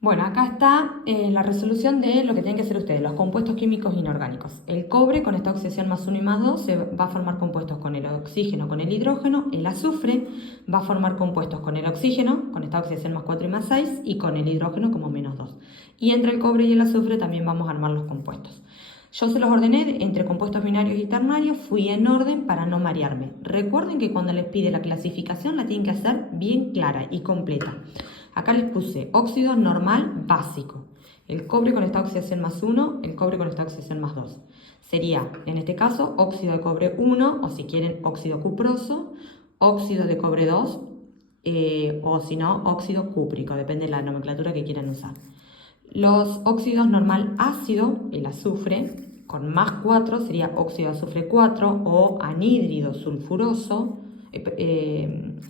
Bueno, acá está la resolución de lo que tienen que hacer ustedes, los compuestos químicos inorgánicos. El cobre con esta oxidación más 1 y más 2 se va a formar compuestos con el oxígeno, con el hidrógeno. El azufre va a formar compuestos con el oxígeno, con esta oxidación más 4 y más 6, y con el hidrógeno como menos 2. Y entre el cobre y el azufre también vamos a armar los compuestos. Yo se los ordené entre compuestos binarios y ternarios, fui en orden para no marearme. Recuerden que cuando les pide la clasificación la tienen que hacer bien clara y completa. Acá les puse óxido normal básico. El cobre con esta oxidación más 1, el cobre con esta oxidación más 2. Sería, en este caso, óxido de cobre 1, o si quieren, óxido cuproso, óxido de cobre 2, o si no, óxido cúprico, depende de la nomenclatura que quieran usar. Los óxidos normal ácido, el azufre, con más 4 sería óxido de azufre 4 o anhídrido sulfuroso,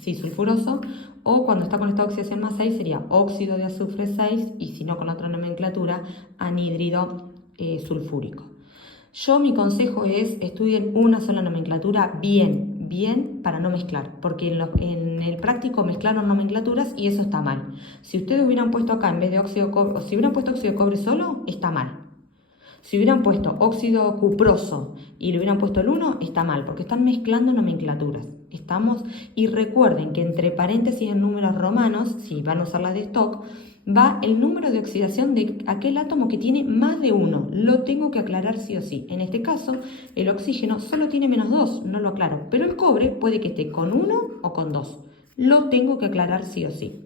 sulfuroso, o cuando está con esta oxidación más 6 sería óxido de azufre 6 y si no con otra nomenclatura, anhídrido sulfúrico. Mi consejo es estudien una sola nomenclatura bien para no mezclar, porque en el práctico mezclaron nomenclaturas y eso está mal. Si ustedes hubieran puesto acá en vez de óxido de cobre, o si hubieran puesto óxido de cobre solo, está mal. Si hubieran puesto óxido cuproso y le hubieran puesto el 1, está mal, porque están mezclando nomenclaturas. Y recuerden que entre paréntesis en números romanos, si van a usar la de stock, va el número de oxidación de aquel átomo que tiene más de 1. Lo tengo que aclarar sí o sí. En este caso, el oxígeno solo tiene menos 2, no lo aclaro. Pero el cobre puede que esté con 1 o con 2. Lo tengo que aclarar sí o sí.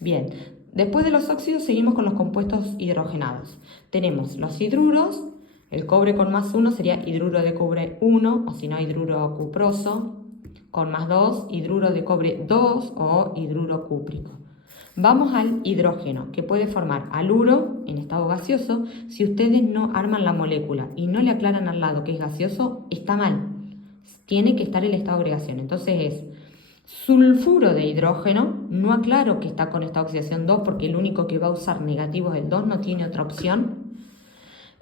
Bien, después de los óxidos seguimos con los compuestos hidrogenados. Tenemos los hidruros, el cobre con más 1 sería hidruro de cobre 1, o si no, hidruro cuproso, con más 2, hidruro de cobre 2 o hidruro cúprico. Vamos al hidrógeno, que puede formar haluro en estado gaseoso. Si ustedes no arman la molécula y no le aclaran al lado que es gaseoso, está mal. Tiene que estar el estado de agregación. Entonces es sulfuro de hidrógeno, no aclaro que está con esta oxidación 2 porque el único que va a usar negativo es el 2, no tiene otra opción.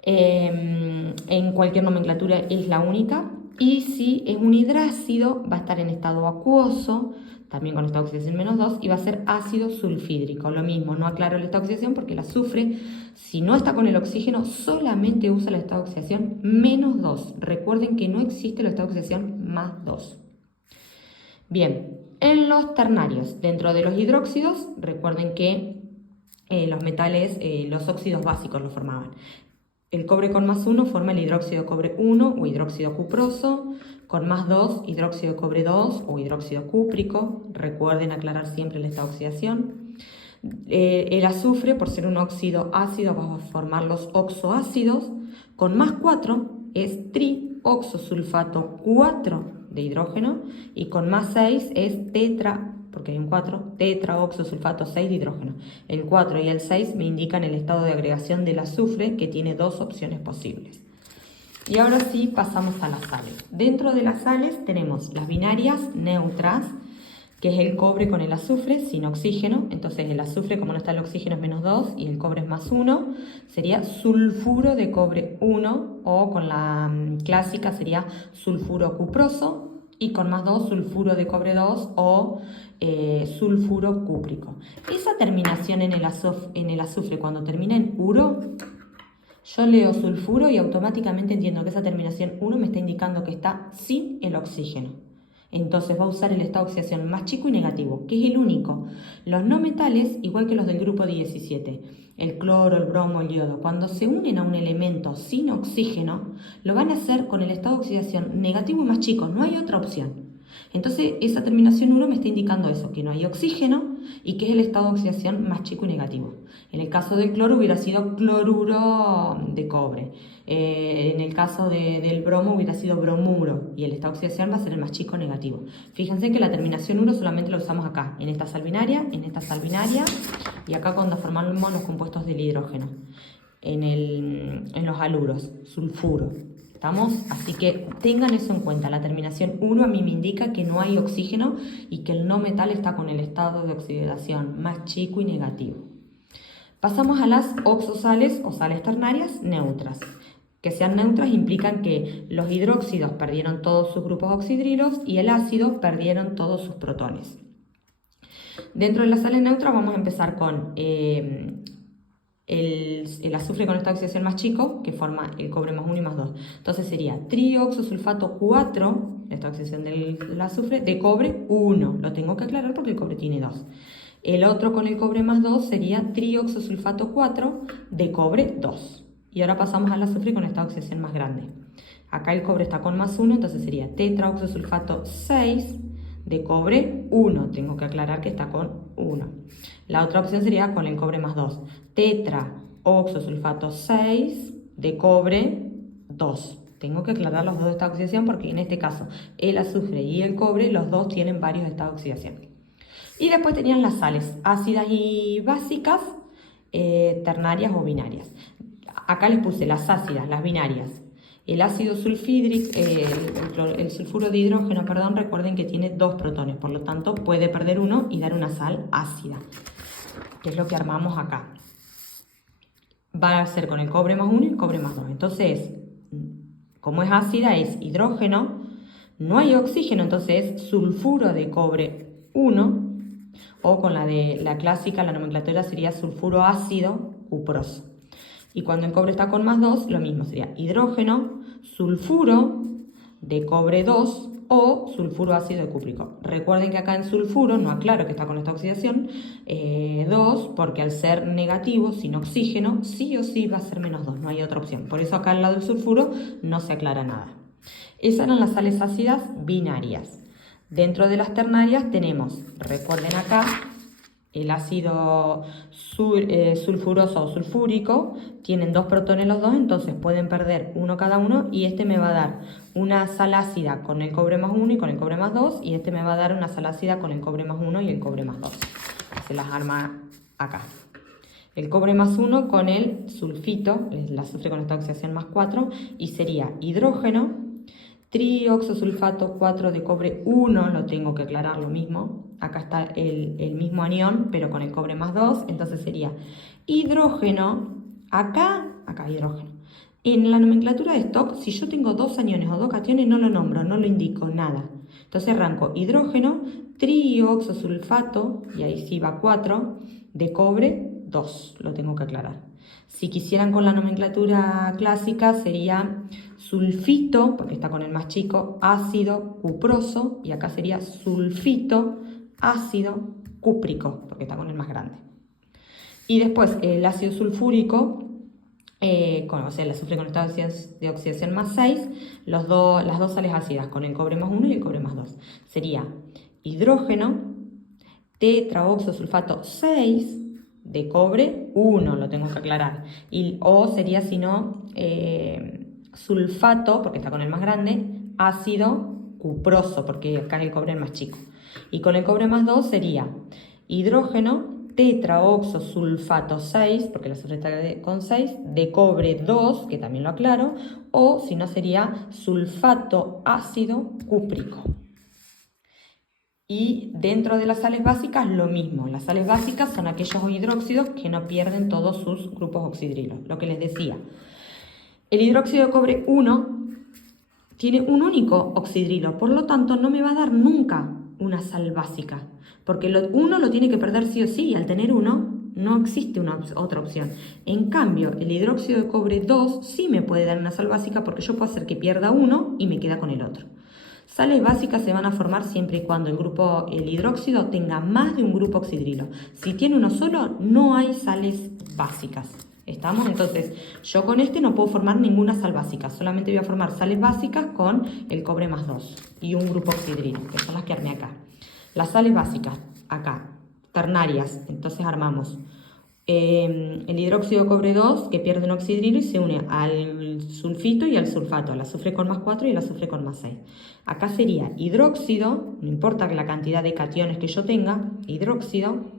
En cualquier nomenclatura es la única. Y si es un hidrácido, va a estar en estado acuoso, también con esta oxidación menos 2, y va a ser ácido sulfídrico. Lo mismo, no aclaro esta oxidación porque el azufre, si no está con el oxígeno, solamente usa el estado de oxidación menos 2. Recuerden que no existe el estado de oxidación más 2. Bien, en los ternarios, dentro de los hidróxidos, recuerden que los metales, los óxidos básicos lo formaban. El cobre con más 1 forma el hidróxido de cobre 1 o hidróxido cuproso, con más 2 hidróxido de cobre 2 o hidróxido cúprico. Recuerden aclarar siempre esta oxidación. El azufre, por ser un óxido ácido, va a formar los oxoácidos. Con más 4 es trioxosulfato 4 de hidrógeno y con más 6 es porque hay un 4, tetraoxosulfato 6 de hidrógeno. El 4 y el 6 me indican el estado de agregación del azufre, que tiene dos opciones posibles. Y ahora sí pasamos a las sales. Dentro de las sales tenemos las binarias neutras, que es el cobre con el azufre sin oxígeno. Entonces el azufre, como no está el oxígeno, es menos 2 y el cobre es más 1. Sería sulfuro de cobre 1, o con la clásica sería sulfuro cuproso, y con más 2 sulfuro de cobre 2 o sulfuro cúprico. Esa terminación en el azufre cuando termina en uro, yo leo sulfuro y automáticamente entiendo que esa terminación 1 me está indicando que está sin el oxígeno. Entonces va a usar el estado de oxidación más chico y negativo, que es el único. Los no metales, igual que los del grupo 17, el cloro, el bromo, el yodo, cuando se unen a un elemento sin oxígeno, lo van a hacer con el estado de oxidación negativo y más chico, no hay otra opción. Entonces esa terminación 1 me está indicando eso, que no hay oxígeno y que es el estado de oxidación más chico y negativo. En el caso del cloro hubiera sido cloruro de cobre. En el caso del bromo hubiera sido bromuro y el estado de oxidación va a ser el más chico negativo. Fíjense que la terminación 1 solamente la usamos acá, en esta sal binaria y acá cuando formamos los compuestos del hidrógeno, en los haluros, sulfuro. ¿Estamos? Así que tengan eso en cuenta. La terminación 1 a mí me indica que no hay oxígeno y que el no metal está con el estado de oxidación más chico y negativo. Pasamos a las oxosales o sales ternarias neutras. Que sean neutras implican que los hidróxidos perdieron todos sus grupos oxidrilos y el ácido perdieron todos sus protones. Dentro de las sales neutras vamos a empezar con el azufre con esta oxidación más chico, que forma el cobre más 1 y más 2. Entonces sería trioxosulfato 4, esta oxidación del azufre, de cobre 1. Lo tengo que aclarar porque el cobre tiene 2. El otro con el cobre más 2 sería trioxosulfato 4 de cobre 2. Y ahora pasamos al azufre con esta oxidación más grande. Acá el cobre está con más 1, entonces sería tetraoxosulfato 6 de cobre 1. Tengo que aclarar que está con 1. La otra opción sería con el cobre más 2. Tetraoxosulfato 6 de cobre 2. Tengo que aclarar los dos de esta oxidación porque en este caso el azufre y el cobre, los dos tienen varios estados de oxidación. Y después tenían las sales ácidas y básicas, ternarias o binarias. Acá les puse las ácidas, las binarias. El ácido sulfídrico, el sulfuro de hidrógeno, perdón, recuerden que tiene 2 protones, por lo tanto puede perder uno y dar una sal ácida, que es lo que armamos acá. Va a ser con el cobre más 1 y el cobre más 2. Entonces, como es ácida, es hidrógeno, no hay oxígeno, entonces es sulfuro de cobre 1, o con la de la clásica, la nomenclatura sería sulfuro ácido cuproso. Y cuando el cobre está con más 2, lo mismo, sería hidrógeno, sulfuro de cobre 2 o sulfuro ácido de cúprico. Recuerden que acá en sulfuro, no aclaro que está con esta oxidación, 2, porque al ser negativo, sin oxígeno, sí o sí va a ser menos 2, no hay otra opción. Por eso acá al lado del sulfuro no se aclara nada. Esas eran las sales ácidas binarias. Dentro de las ternarias tenemos, recuerden acá, el ácido sulfuroso o sulfúrico, tienen 2 protones los dos, entonces pueden perder uno cada uno y este me va a dar una sal ácida con el cobre más 1 y con el cobre más 2 y este me va a dar una sal ácida con el cobre más 1 y el cobre más 2. Se las arma acá. El cobre más 1 con el sulfito, el azufre con esta oxidación más 4 y sería hidrógeno, trioxosulfato 4 de cobre 1, lo tengo que aclarar lo mismo. Acá está el mismo anión, pero con el cobre más 2, entonces sería hidrógeno, acá hidrógeno. En la nomenclatura de stock, si yo tengo 2 aniones o 2 cationes, no lo nombro, no lo indico, nada. Entonces arranco hidrógeno, trioxosulfato, y ahí sí va 4, de cobre 2, lo tengo que aclarar. Si quisieran con la nomenclatura clásica sería sulfito, porque está con el más chico, ácido cuproso, y acá sería sulfito ácido cúprico, porque está con el más grande. Y después el ácido sulfúrico, el azufre con estado de oxidación más 6, las dos sales ácidas con el cobre más 1 y el cobre más 2. Sería hidrógeno, tetraoxosulfato 6, de cobre 1, lo tengo que aclarar. O sería, si no, sulfato, porque está con el más grande, ácido cuproso, porque acá es el cobre el más chico. Y con el cobre más 2 sería hidrógeno, tetraoxosulfato 6, porque la azufre está con 6, de cobre 2, que también lo aclaro, o si no sería sulfato ácido cúprico. Y dentro de las sales básicas lo mismo. Las sales básicas son aquellos hidróxidos que no pierden todos sus grupos oxidrilos. Lo que les decía. El hidróxido de cobre 1 tiene un único oxidrilo, por lo tanto no me va a dar nunca una sal básica. Porque uno lo tiene que perder sí o sí, y al tener uno no existe otra opción. En cambio, el hidróxido de cobre 2 sí me puede dar una sal básica porque yo puedo hacer que pierda uno y me queda con el otro. Sales básicas se van a formar siempre y cuando el hidróxido tenga más de un grupo oxidrilo. Si tiene uno solo, no hay sales básicas. ¿Estamos? Entonces, yo con este no puedo formar ninguna sal básica. Solamente voy a formar sales básicas con el cobre más 2 y un grupo oxidrilo, que son las que armé acá. Las sales básicas, acá, ternarias. Entonces armamos el hidróxido de cobre 2 que pierde un oxidrilo y se une al sulfito y al sulfato, al azufre con más 4 y el azufre con más 6. Acá sería hidróxido, no importa la cantidad de cationes que yo tenga, hidróxido,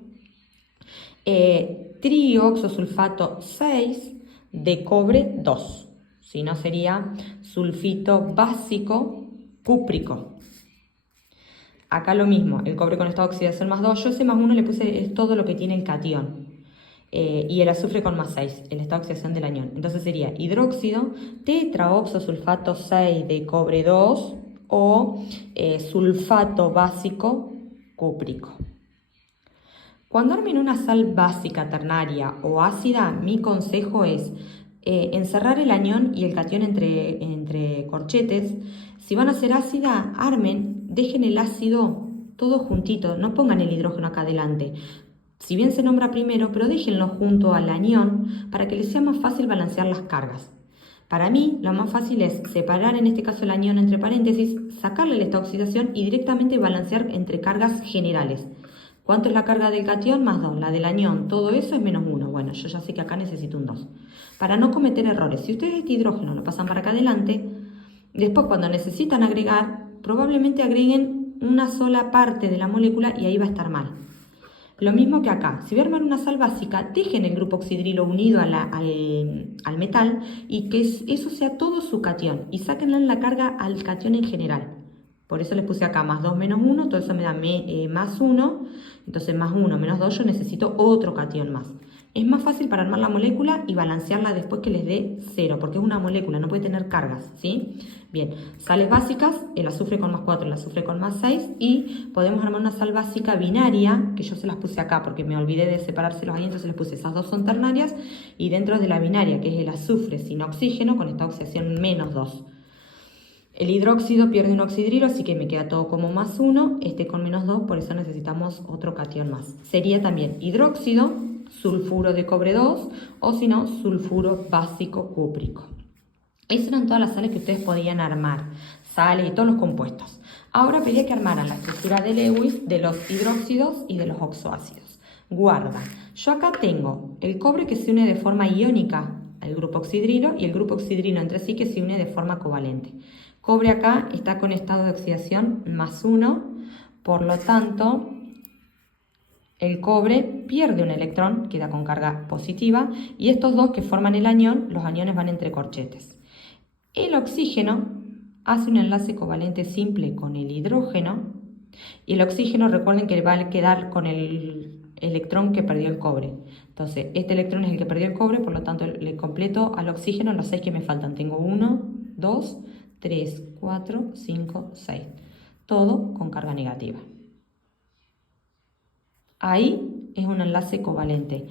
trioxosulfato 6 de cobre 2, si no sería sulfito básico cúprico. Acá lo mismo, el cobre con estado de oxidación más 2, yo ese más 1 le puse es todo lo que tiene el catión. Y el azufre con más 6, el estado de oxidación del anión. Entonces sería hidróxido, tetraoxosulfato 6 de cobre 2 o sulfato básico cúprico. Cuando armen una sal básica, ternaria o ácida, mi consejo es encerrar el anión y el catión entre corchetes. Si van a hacer ácida, dejen el ácido todo juntito, no pongan el hidrógeno acá adelante. Si bien se nombra primero, pero déjenlo junto al anión para que les sea más fácil balancear las cargas. Para mí, lo más fácil es separar en este caso el anión entre paréntesis, sacarle esta oxidación y directamente balancear entre cargas generales. ¿Cuánto es la carga del catión? Más 2. La del anión, todo eso es menos 1. Bueno, yo ya sé que acá necesito un 2. Para no cometer errores, si ustedes este hidrógeno lo pasan para acá adelante, después cuando necesitan agregar, probablemente agreguen una sola parte de la molécula y ahí va a estar mal. Lo mismo que acá, si voy a armar una sal básica, dejen el grupo oxidrilo unido al metal y que eso sea todo su catión y sáquenle la carga al catión en general. Por eso les puse acá más 2 menos 1, todo eso me da más 1, entonces más 1 menos 2 yo necesito otro catión más. Es más fácil para armar la molécula y balancearla después que les dé 0, porque es una molécula, no puede tener cargas, ¿sí? Bien, sales básicas, el azufre con más 4, el azufre con más 6, y podemos armar una sal básica binaria, que yo se las puse acá porque me olvidé de separárselos ahí, entonces les puse esas dos son ternarias, y dentro de la binaria, que es el azufre sin oxígeno, con esta oxidación menos 2. El hidróxido pierde un oxidrilo, así que me queda todo como más 1, este con menos 2, por eso necesitamos otro catión más. Sería también hidróxido, sulfuro de cobre 2, o si no, sulfuro básico cúprico. Esas eran todas las sales que ustedes podían armar, sales y todos los compuestos. Ahora pedía que armaran la estructura de Lewis de los hidróxidos y de los oxoácidos. Guarda, yo acá tengo el cobre que se une de forma iónica al grupo oxidrilo y el grupo oxidrilo entre sí que se une de forma covalente. Cobre acá está con estado de oxidación más 1, por lo tanto el cobre pierde un electrón, queda con carga positiva, y estos dos que forman el anión, los aniones van entre corchetes. El oxígeno hace un enlace covalente simple con el hidrógeno, y el oxígeno, recuerden que va a quedar con el electrón que perdió el cobre. Entonces, este electrón es el que perdió el cobre, por lo tanto le completo al oxígeno los 6 que me faltan. Tengo 1, 2, 3, 4, 5, 6. Todo con carga negativa. Ahí es un enlace covalente.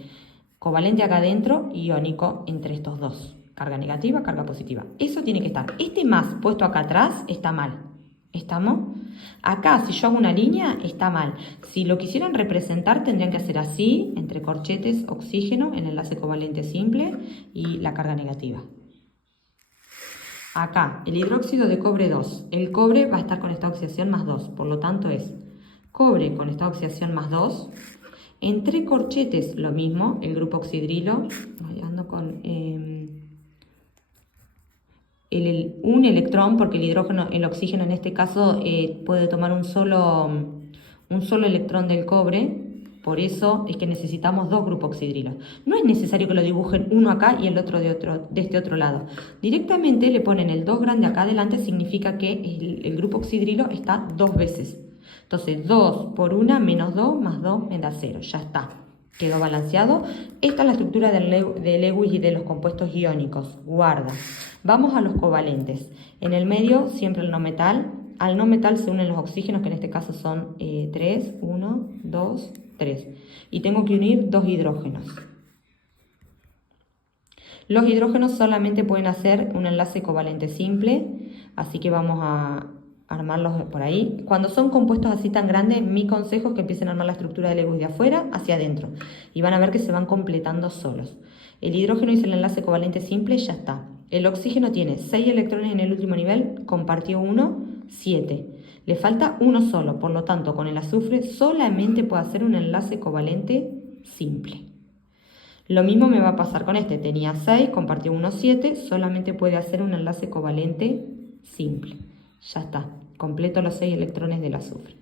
Covalente acá adentro, iónico entre estos dos. Carga negativa, carga positiva. Eso tiene que estar. Este más puesto acá atrás está mal. ¿Estamos? Acá, si yo hago una línea, está mal. Si lo quisieran representar, tendrían que hacer así, entre corchetes, oxígeno, el enlace covalente simple y la carga negativa. Acá, el hidróxido de cobre 2. El cobre va a estar con esta oxidación más 2. Por lo tanto es cobre con esta oxidación más 2. Entre corchetes lo mismo, el grupo oxidrilo. Ando con un electrón, porque el hidrógeno, el oxígeno en este caso puede tomar un solo electrón del cobre. Por eso es que necesitamos dos grupos oxidrilos. No es necesario que lo dibujen uno acá y el otro de este otro lado. Directamente le ponen el 2 grande acá adelante, significa que el grupo oxidrilo está 2 veces. Entonces 2 por 1 menos 2 más 2 me da 0. Ya está. Quedó balanceado. Esta es la estructura de Lewis y de los compuestos iónicos. Guarda. Vamos a los covalentes. En el medio siempre el no metal. Al no metal se unen los oxígenos, que en este caso son 3, 1, 2, 3. Y tengo que unir 2 hidrógenos. Los hidrógenos solamente pueden hacer un enlace covalente simple, así que vamos a armarlos por ahí. Cuando son compuestos así tan grandes, mi consejo es que empiecen a armar la estructura de Lewis de afuera hacia adentro. Y van a ver que se van completando solos. El hidrógeno hizo el enlace covalente simple, ya está. El oxígeno tiene 6 electrones en el último nivel, compartió 1, 7. Le falta uno solo, por lo tanto, con el azufre solamente puede hacer un enlace covalente simple. Lo mismo me va a pasar con este. Tenía 6, compartió 1, 7, solamente puede hacer un enlace covalente simple. Ya está, completo los 6 electrones del azufre.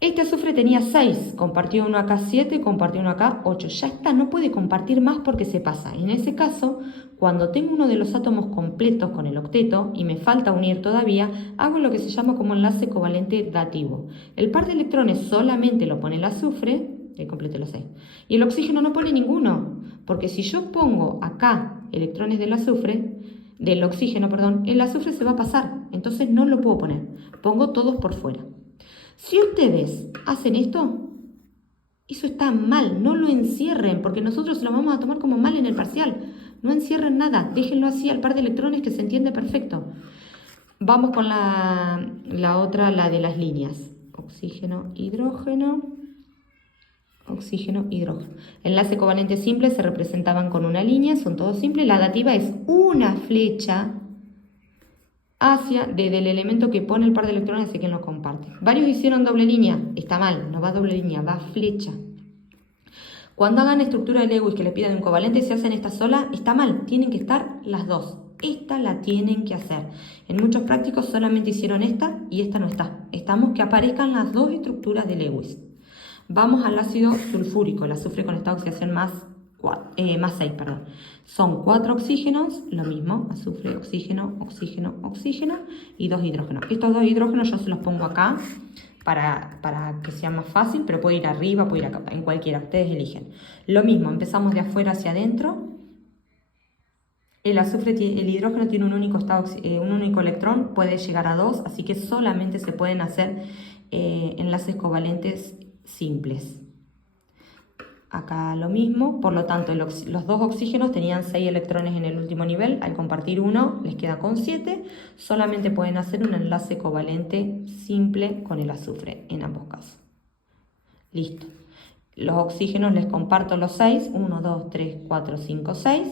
Este azufre tenía 6, compartió uno acá 7, compartió uno acá 8. Ya está, no puede compartir más porque se pasa. En ese caso, cuando tengo uno de los átomos completos con el octeto y me falta unir todavía, hago lo que se llama como enlace covalente dativo. El par de electrones solamente lo pone el azufre, que complete los 6, y el oxígeno no pone ninguno, porque si yo pongo acá electrones del oxígeno, el azufre se va a pasar, entonces no lo puedo poner. Pongo todos por fuera. Si ustedes hacen esto, eso está mal, no lo encierren, porque nosotros lo vamos a tomar como mal en el parcial. No encierren nada, déjenlo así al par de electrones que se entiende perfecto. Vamos con la otra, la de las líneas. Oxígeno, hidrógeno, oxígeno, hidrógeno. Enlace covalente simple se representaban con una línea, son todos simples. La dativa es una flecha hacia desde el elemento que pone el par de electrones hacia quien lo comparte. Varios hicieron doble línea, está mal, no va doble línea, va flecha. Cuando hagan estructura de Lewis que le pidan un covalente y se hacen esta sola, está mal, tienen que estar las dos. Esta la tienen que hacer. En muchos prácticos solamente hicieron esta y esta no está. Estamos que aparezcan las dos estructuras de Lewis. Vamos al ácido sulfúrico, el azufre con esta oxidación más 6, perdón. Son 4 oxígenos, lo mismo, azufre, oxígeno, oxígeno, oxígeno y 2 hidrógenos. Estos 2 hidrógenos yo se los pongo acá para que sea más fácil, pero puede ir arriba, puede ir acá, en cualquiera, ustedes eligen. Lo mismo, empezamos de afuera hacia adentro. El azufre, el hidrógeno tiene un único electrón, puede llegar a 2, así que solamente se pueden hacer enlaces covalentes simples. Acá lo mismo, por lo tanto los 2 oxígenos tenían 6 electrones en el último nivel, al compartir uno les queda con 7, solamente pueden hacer un enlace covalente simple con el azufre en ambos casos. Listo. Los oxígenos les comparto los 6, 1, 2, 3, 4, 5, 6.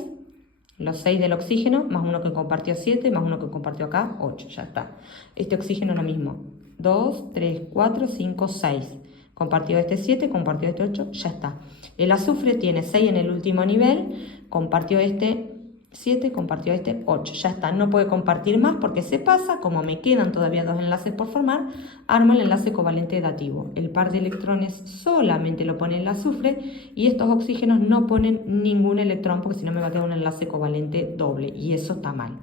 Los 6 del oxígeno, más uno que compartió 7, más uno que compartió acá, 8, ya está. Este oxígeno lo mismo, 2, 3, 4, 5, 6. Compartió este 7, compartió este 8, ya está. El azufre tiene 6 en el último nivel, compartió este 7, compartió este 8, ya está. No puede compartir más porque se pasa, como me quedan todavía 2 enlaces por formar, armo el enlace covalente dativo. El par de electrones solamente lo pone el azufre y estos oxígenos no ponen ningún electrón porque si no me va a quedar un enlace covalente doble y eso está mal.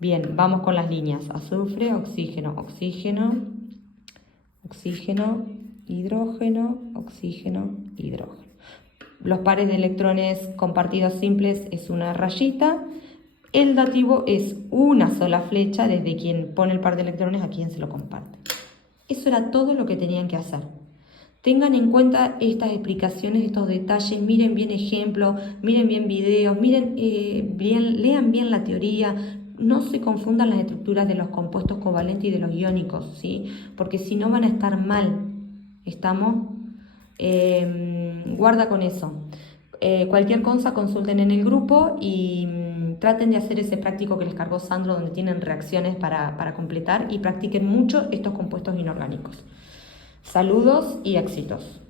Bien, vamos con las líneas. Azufre, oxígeno, oxígeno, oxígeno, hidrógeno, oxígeno, hidrógeno. Los pares de electrones compartidos simples es una rayita. El dativo es una sola flecha desde quien pone el par de electrones a quien se lo comparte. Eso era todo lo que tenían que hacer. Tengan en cuenta estas explicaciones, estos detalles, miren bien ejemplos, miren bien videos, miren lean bien la teoría. No se confundan las estructuras de los compuestos covalentes y de los iónicos, ¿sí? Porque si no van a estar mal. ¿Estamos? Guarda con eso. Cualquier cosa consulten en el grupo y traten de hacer ese práctico que les cargó Sandro donde tienen reacciones para completar y practiquen mucho estos compuestos inorgánicos. Saludos y éxitos.